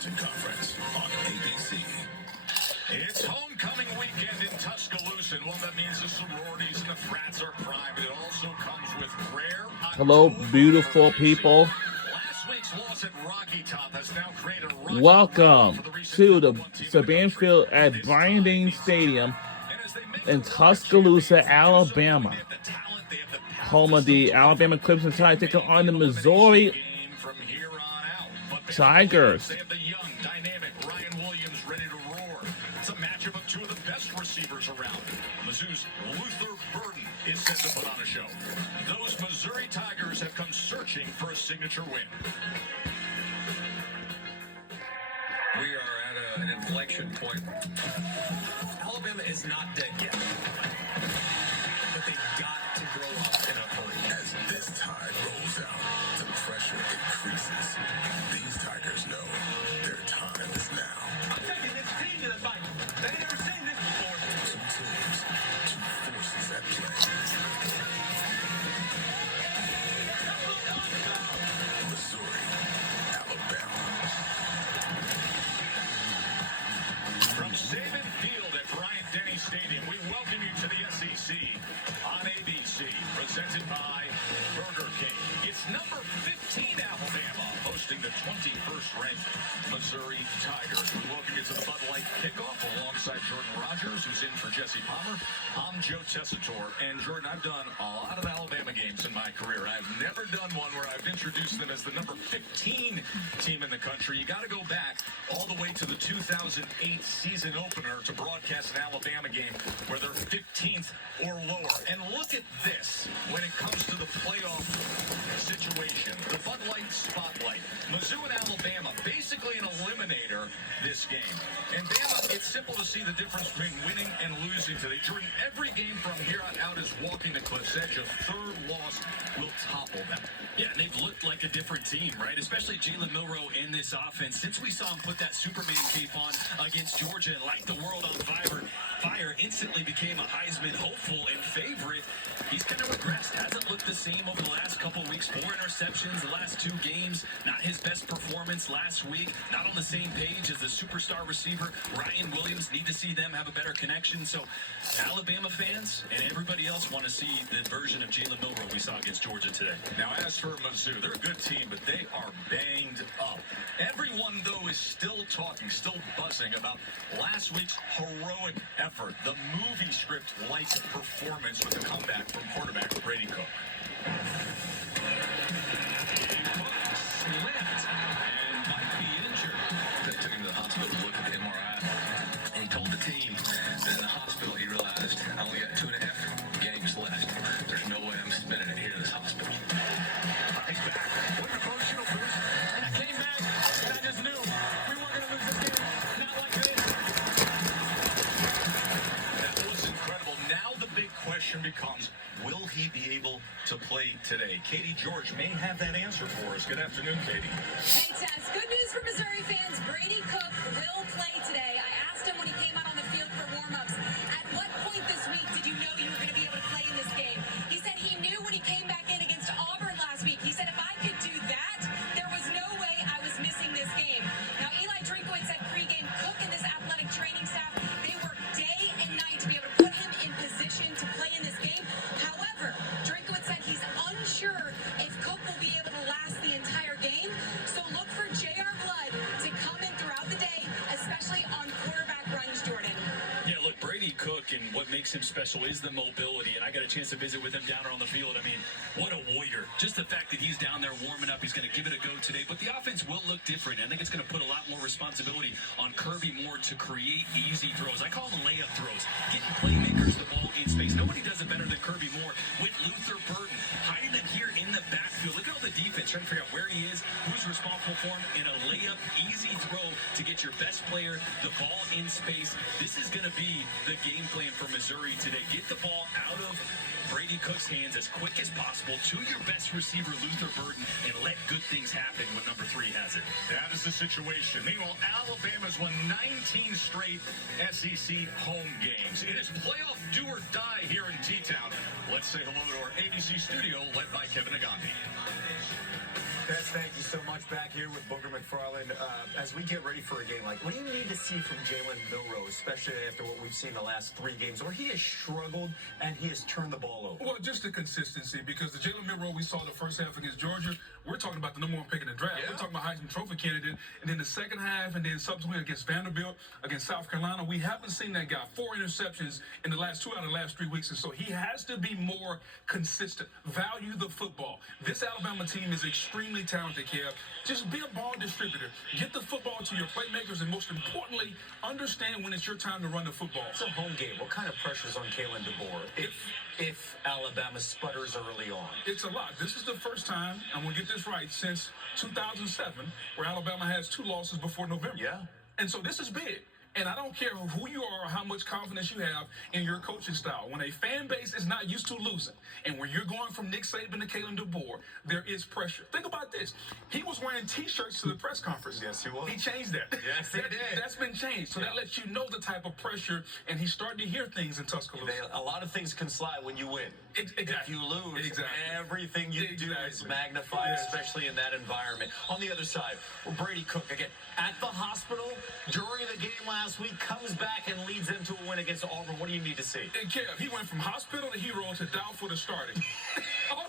Western Conference on ABC. It's homecoming weekend in Tuscaloosa, and what that means is sororities and the frats are prime, but it also comes with rare. Hello, beautiful people. Last week's loss at Rocky Top has now created a Welcome to the Saban Field at Bryant Denny Stadium in Tuscaloosa, Alabama. Home of the Alabama Crimson Tide taking on the Missouri Tigers. They have the young, dynamic Ryan Williams ready to roar. It's a matchup of two of the best receivers around. Mizzou's Luther Burden is set to put on a show. Those Missouri Tigers have come searching for a signature win. We are at an inflection point. Alabama is not dead yet, but they got to grow up in a hurry. As this tide rolls out, the pressure increases. These Tigers know their time is now. I'm taking this team to the fight. They ain't never seen this before. Two teams, two forces at play. Missouri, Alabama. From Saban Field at Bryant Denny Stadium, we welcome you to the SEC on ABC, presented by Burger King. It's number 15 Alabama hosting the 21st ranked Missouri Tigers. We welcome you to the Bud Light kickoff alongside Jordan Rogers, who's in for Jesse Palmer. I'm Joe Tessitore, and Jordan, I've done a lot of Alabama games in my career. I've never done one where I've introduced them as the number 15 team in the country. You got to go back all the way to the 2008 season opener to broadcast an Alabama game where they're 15th or lower. And look at this when it comes to the playoff situation. The Bud Light Spotlight. Mizzou and Alabama, basically an eliminator this game. And Bama, it's simple to see the difference between winning and losing today. Jordan, every game from here on out is walking the cliff's edge. A third loss will topple them. Yeah, and they've looked like a different team, right? Especially Jalen Milroe in this offense. Since we saw him put that Superman cape on against Georgia and light the world on fire, instantly became a Heisman hopeful and favorite. He's kind of regressed. Hasn't looked the same over the last couple weeks. 4 interceptions the last 2 games. Not his best performance last week. Not on the same page as the superstar receiver, Ryan Williams. Need to see them have a better connection. So Alabama fans and everybody else want to see the version of Jalen Milroe we saw against Georgia today. Now, as for Mizzou, they're a good team, but they are banged up. Everyone, though, is still talking, still buzzing about last week's heroic effort, the movie script-like performance with the comeback from quarterback Brady Cook. Slipped and might be injured. They took him to the hospital to look at the MRI. And he told the team that in the hospital he realized I only got 2.5 games left. There's no way I'm spending it here in this hospital. He's back. What an emotional boost. And I came back, and I just knew we weren't going to lose this game. Not like this. That was incredible. Now the big question becomes, will he be able to play today? Katie George may have that answer for us. Good afternoon, Katie. Hey, Tess. Good news for Missouri fans. Brady Cook will play today. I asked him when he came out on the field for warm-ups, at what point this week did you know you were going to be able to play in this game? He said he knew when he came back in against Auburn last week. He said if I could do that, there was no way I was missing this game. Now, Eli Drinkowitz said pregame, Cook and this athletic training staff, they work day and night to be able to put him in position to play in this game. However, Drinkowitz said he's unsure if Cook will be able to last the entire game. So look for J.R. Blood to come in throughout the day, especially on quarterback runs, Jordan. Yeah, look, Brady Cook, and what makes him special is the mobility, and I got a chance to visit with him down there on the field. I mean, what a warrior. Just the fact that he's down there warming up, he's going to give it a go today, but the offense will look different. I think it's going to put a lot more responsibility on Kirby Moore to create easy throws. I call them layup throws, getting playmakers the ball in space. Nobody does it better than Kirby Moore with Luther Burden, hiding them here in the backfield. Look at all the defense, trying to figure out where he is, who's responsible for him, in a layup, easy throw to get your best player the ball in space. This is going to be the game plan for Missouri today. Get the ball out of Brady Cook's hands as quick as possible to your best receiver, Luther Burden, and let good things happen when number 3 has it. That is the situation. Meanwhile, Alabama's won 19 straight SEC home games. It is playoff do or die here in T-Town. Let's say hello to our ABC studio led by Kevin Agandi. Best, thank you so much. Back here with Booger McFarland. As we get ready for a game, what do you need to see from Jalen Milroe, especially after what we've seen the last 3 games, where he has struggled and he has turned the ball over? Well, just the consistency, because the Jalen Milroe we saw the first half against Georgia, we're talking about the '1 pick in the draft. Yeah. We're talking about Heisman Trophy candidate. And then the second half, and then subsequently against Vanderbilt, against South Carolina, we haven't seen that guy. 4 interceptions in the last 2 out of the last 3 weeks. And so he has to be more consistent. Value the football. This Alabama team is extremely talented, Kev. Just be a ball distributor. Get the football to your playmakers, and most importantly, understand when it's your time to run the football. It's a home game. What kind of pressure's on Kalen DeBoer if Alabama sputters early on? It's a lot. This is the first time, and we'll get this right, since 2007, where Alabama has 2 losses before November. Yeah. And so this is big. And I don't care who you are or how much confidence you have in your coaching style. When a fan base is not used to losing, and when you're going from Nick Saban to Kalen DeBoer, there is pressure. Think about this. He was wearing T-shirts to the press conference. Yes, he was. He changed that. Yes, he did. That's been changed. So that lets you know the type of pressure, and he's starting to hear things in Tuscaloosa. A lot of things can slide when you win. Exactly. If you lose, Exactly. everything you do is magnified, Yes. especially in that environment. On the other side, Brady Cook, again, at the hospital during the game last week, comes back and leads them to a win against Auburn. What do you need to see? And Kev, he went from hospital to hero to doubtful to starting. all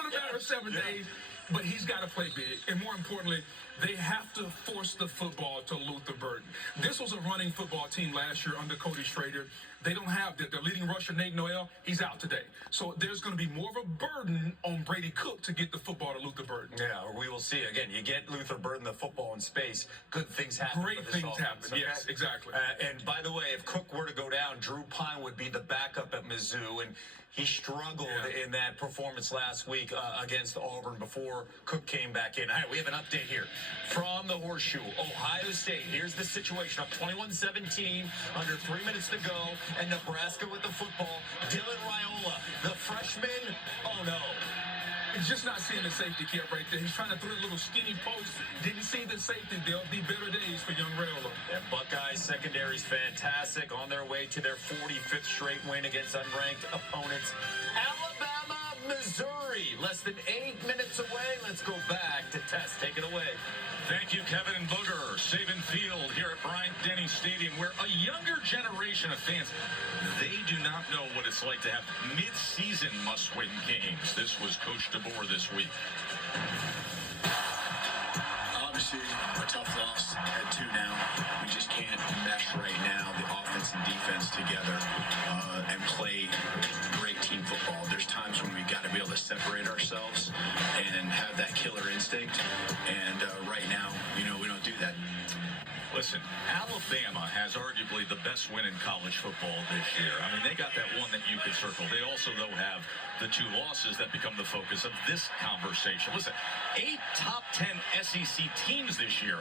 in a matter of 7 days. But he's got to play big. And more importantly, they have to force the football to Luther Burden. This was a running football team last year under Cody Schrader. They don't have that. Their leading rusher, Nate Noel, he's out today. So there's going to be more of a burden on Brady Cook to get the football to Luther Burden. Yeah, or we will see. Again, you get Luther Burden the football in space, good things happen. Great for this things offense, happen. okay? Yes, exactly. And by the way, if Cook were to go down, Drew Pine would be the backup at Mizzou, and he struggled in that performance last week against Auburn before Cook came back in. All right, we have an update here from the Horseshoe. Ohio State, here's the situation. Up 21-17, under 3 minutes to go, and Nebraska with the football. Dylan Raiola, the freshman, oh no. He's just not seeing the safety kit right there. He's trying to throw a little skinny post. Didn't see the safety. There'll be better days for young Raiola. And Buckeyes secondary's fantastic, on their way to their 45th straight win against unranked opponents. Alabama, Missouri, less than 8 minutes away. Let's go back to Tess. Take it away. Thank you, Kevin and Booger. Saban Field here at Bryant-Denny Stadium, where a younger generation of fans, they do not know what it's like to have mid-season must-win games. This was Coach DeBoer this week. Obviously, a tough loss at 2 now. We just can't mesh right now, the offense and defense together, and play great team football. There's times when we've got to be able to separate ourselves and have that killer instinct. And right now, we don't do that. Listen, Alabama has arguably the best win in college football this year. I mean, they got that one that you can circle. They also, though, have the 2 losses that become the focus of this conversation. Listen, 8 top 10 SEC teams this year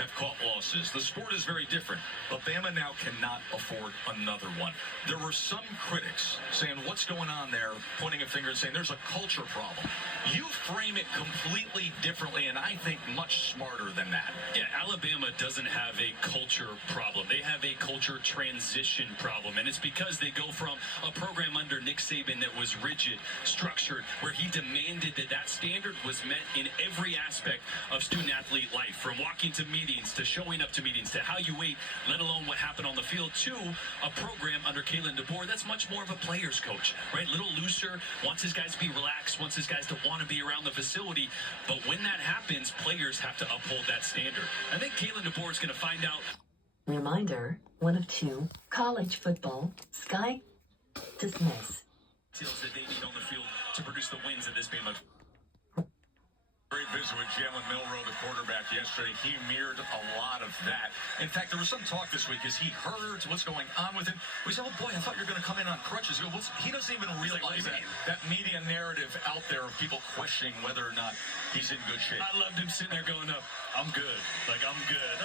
have caught losses. The sport is very different, but Bama now cannot afford another one. There were some critics saying, what's going on there, pointing a finger and saying there's a culture problem. You frame it completely differently, and I think much smarter than that. Yeah, Alabama doesn't have a culture problem. They have a culture transition problem, and it's because they go from a program under Nick Saban that was rigid, structured, where he demanded that standard was met in every aspect of student-athlete life, from walking to meetings, to showing up to meetings, to how you wait, let alone what happened on the field, to a program under Kalen DeBoer that's much more of a player's coach, right? A little looser, wants his guys to be relaxed, wants his guys to want to be around the facility. But when that happens, players have to uphold that standard. I think Kalen DeBoer is going to find out. Reminder, 1 of 2, college football, Sky dismiss. That they need on the field to produce the wins in this Bama. Great visit with Jalen Milroe, the quarterback, yesterday. He mirrored a lot of that. In fact, there was some talk this week as he heard what's going on with him. We said, oh boy, I thought you were going to come in on crutches. He doesn't even realize that media narrative out there of people questioning whether or not he's in good shape. I loved him sitting there going up, I'm good. I'm good.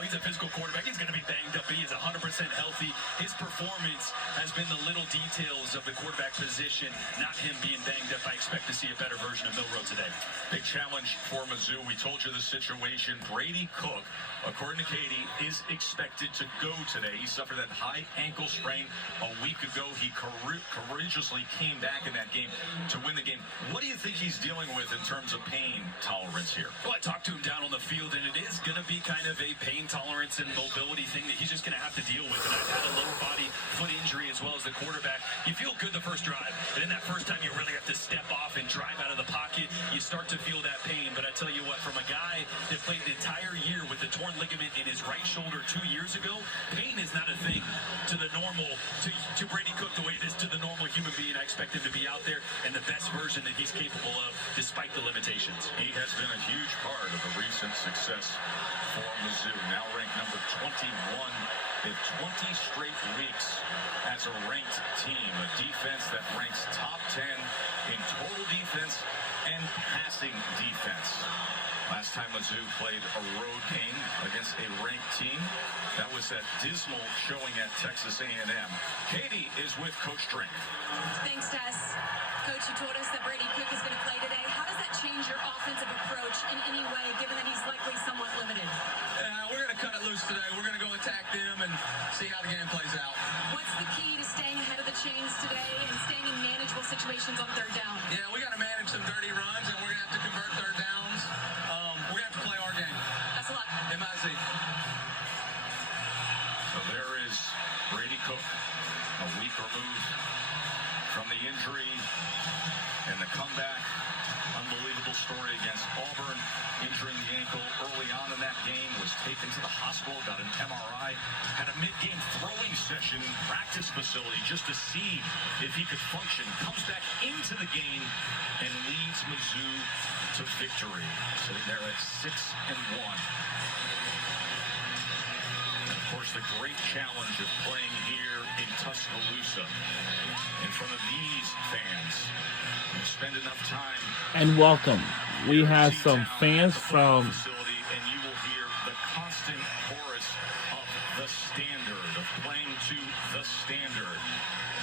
He's a physical quarterback. He's going to be banged up, but he is 100% healthy. His performance has been the little details of the quarterback position, not him being banged up. I expect to see a better version of Milroe today. Big challenge for Mizzou. We told you the situation. Brady Cook, according to Katie, is expected to go today. He suffered that high ankle sprain a week ago. He courageously came back in that game to win the game. What do you think he's dealing with in terms of pain tolerance here? Well, I talked to him down on the field, and it is going to be kind of a pain tolerance and mobility thing that he's just going to have to deal with. And I've had a lower body foot injury as well as the quarterback. You feel good the first drive, and then that first time you really have to step off and drive out of the pocket, you start to feel that pain. But I tell you what, from a guy that played the entire year with the torn ligament in his right shoulder 2 years ago, pain is not a thing to the normal, to Brady Cook the way it is to the normal human being. I expect him to be out there and the best version that he's capable of despite the limitations. He has been a huge part of the recent success for Mizzou. Now ranked number 21 in 20 straight weeks as a ranked team. A defense that ranks top 10 in total defense and passing defense. Last time Mizzou played a road game against a ranked team, that was that dismal showing at Texas A&M. Katie is with Coach Drink. Thanks, Tess. Coach, you told us that Brady Cook is going to play today. How does that change your offensive approach in any way, given that he's likely somewhat limited? We're going to cut it loose today. We're going to go attack them and see how the game plays out. What's the key to staying ahead of the chains today and staying in manageable situations on third down? Yeah, we got to manage some dirty runs, and we're going to have to convert third downs. We're going to have to play our game. That's a lot. MIZ. So there is Brady Cook, a week removed from the injury and the comeback. Unbelievable story against Auburn, injuring the ankle early on in that game, was taken to the hospital, got an MRI, had a mid-game throwing session in practice facility just to see if he could function, comes back into the game and leads Mizzou to victory. Sitting there at 6-1. And of course, the great challenge of playing here in Tuscaloosa in front of these fans. You spend enough time And welcome. We have some fans from facility, and you will hear the constant chorus of the standard, of playing to the standard.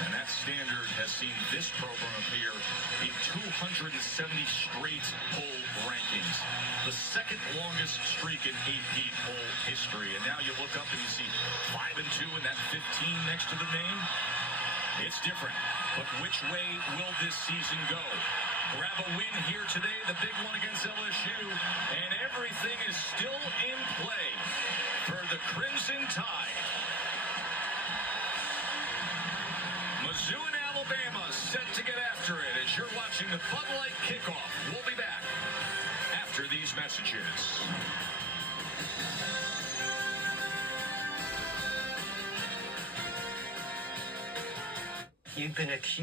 And that standard has seen this program appear in 270 straight poll rankings, the second longest streak in AP poll history. And now you look up and you see 5-2 and that 15 next to the name. It's different, but which way will this season go? Grab a win here today, the big one against LSU, and everything is still in play for the Crimson Tide. Mizzou and Alabama set to get after it as you're watching the Bud Light kickoff. We'll be back after these messages. You've been accused